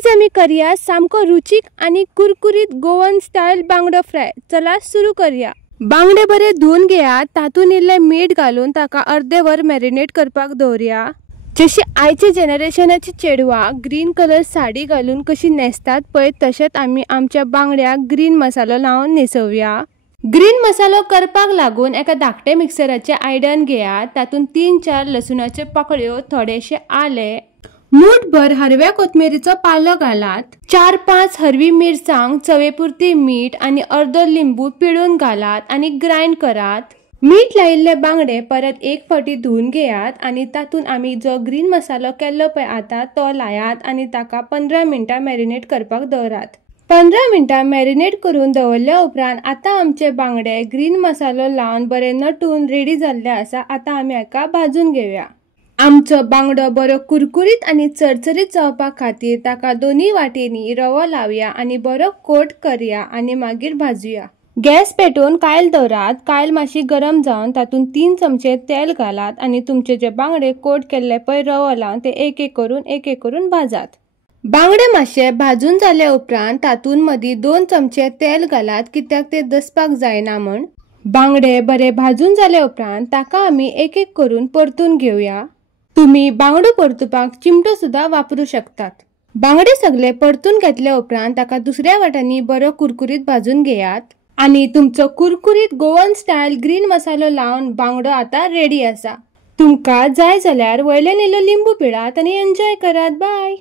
आयज आमी करया सामको रुचीक आणि कुरकुरीत गोवन स्टाईल बांगडो फ्राय। चला सुरू करया। बांगडे बरे धुवन घेया, तातून इल्ले मीठ घालून ताका अर्धे वर मॅरिनेट करपाक दवरया। जशी आयचे जनरेशनाची चेडवां ग्रीन कलर साडी घालून कशी न्हेसतात पळय, तशेंच आमी आमच्या बांगड्याक ग्रीन मसालो लावन न्हेसोवया। ग्रीन मसालो करपाक लागून एका धाकटे मिक्सराचे आयदन घेया, तातून 3-4 लसुणाचे पाकळ्यो, थोडेशे आले, मूठभर हरव्या कोथमिरीचो पालो घालात, 4-5 हरवी मिरसांग, चवेपुरती मीठ आणि अर्धो लिंबू पिळून घालात आणि ग्राइंड करात। मीठ लायिल्ले बांगडे परत एक फावटी धुवन घेयात आणि तातून आमी जो ग्रीन मसालो केल्लो पळय आता तो लायात आणि ताका 15 मिनिटां मॅरिनेट करपाक दवरात। 15 मिनिटां मॅरिनेट करून दवरल्या उपरांत आता आमचे बांगडे ग्रीन मसालो लावन बरे नटून रेडी जाल्ले आसा। आता आमी हाका भाजून घेवया। आमचो बांगडो बरो कुरकुरीत आणि चरचरीत जावपा खातीर ताका दोन्ही वाटेनी रवो लावया आणि बरो कोट करया आणि मागीर भाजूया। गॅस पेटोवन कायल दवरात। कायल मातशी गरम जावन तातून 3 चमचे तेल घालात आणि तुमचे जे बांगडे कोट केल्ले पळय रवो लावन ते एक एक करून भाजात। बांगडे मातशे भाजून जाले उपरांत तातून मदीं 2 चमचे तेल घालात, कित्याक ते दसपाक जायना म्हण। बांगडे बरे भाजून जाले उपरांत ताका आमी एक एक करून परतून घेवया। तुम्ही बांगडो परतुपाक चिमटो सुद्धा वापरू शकतात। बांगडे सगळे परतून घेतले उपरांत ताका दुसऱ्या वाटांनी बरो कुरकुरीत भाजून घेयात आणि तुमचो कुरकुरीत गोवन स्टाईल ग्रीन मसालो लावन बांगडो आता रेडी आसा। तुमका जाय जाल्यार वयल्यान इल्लो लिंबू पिळात आणि एन्जॉय करात। बाय।